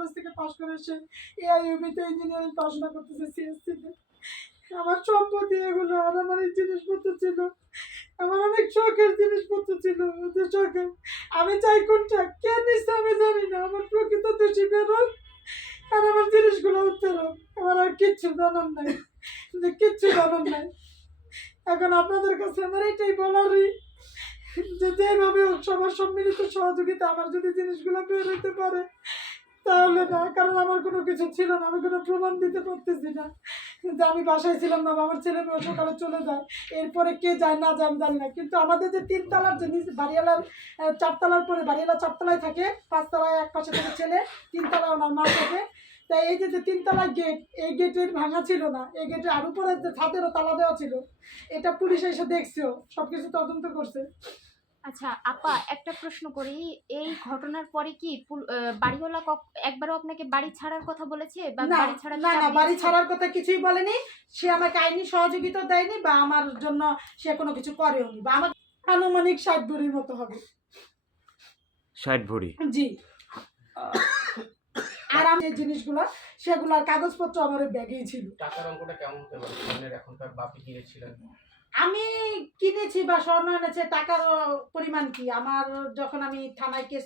College থেকে পাশ করে এসে এআইইউবিতে ইঞ্জিনিয়ারিং পড়াশোনা করতেছে সিএসসিতে। আমার সম্পত্তি এগুলো, আর আমার এই জিনিসপত্র ছিল, আমার অনেক শখের জিনিসপত্র ছিল, যে শখের আমি চাই কোনটা কে নিচ্ছে আমি জানি না, আমার প্রকৃত দোষী বেরোক আর আমার জিনিসগুলো উত্তর হোক। আমার আর কিচ্ছু জানার নাই, যে কিচ্ছু জানার নাই। এখন আপনাদের কাছে আমার এটাই বলারই, যে যেভাবে হোক সবার সম্মিলিত সহযোগিতা আমার যদি জিনিসগুলো বের হইতে পারে তাহলে না, কারণ আমার কোনো কিছু ছিল না, আমি কোনো প্রমাণ দিতে পারতেছি না যে আমি বাসায় ছিলাম না বা আমার ছেলে মেয়ে সকালে চলে যায়, এরপরে কে যায় না যায় আমি জানি না। কিন্তু আমাদের যে তিনতলার যে বাড়িওয়ালার চারতলার পরে বাড়িওয়ালা চারতলায় থাকে, পাঁচতলায় এক পাশে থাকে ছেলে, তিনতলায় ওনার মা থাকে। তাই এই যে তিনতলা গেট, এই গেটের ভাঙা ছিল না, এই গেটের আর উপরে যে ছাদেরও তালা দেওয়া ছিল, এটা পুলিশ এসে দেখছেও, সবকিছু তদন্ত করছে। আচ্ছা আপা, একটা প্রশ্ন করি, এই ঘটনার পরে কি বাড়িওয়ালা একবারও আপনাকে বাড়ি ছাড়ার কথা বলেছে বা না বাড়ি ছাড়ার না চাপ না, বাড়ি দিয়েছে? ছাড়ার কথা কিছুই বলেনি। সে আমাকে আইনি সহযোগিতা দেয়নি বা আমার জন্য সে কোনো কিছু করেওনি, বা আমার আনুমানিক 60 ভরির মতো হবে। 60 ভরি? জি। আর আমি যে জিনিসগুলো সেগুলোর কাগজপত্র আমার ব্যাগেই ছিল। টাকার অঙ্কটা কেমন হতে পারে স্বর্ণের, এখনকার বাপি কিনেছিলেন? আমি কিনেছি বা স্বর্ণ এনেছে, টাকার পরিমাণ কি, আমার যখন আমি থানায় কেস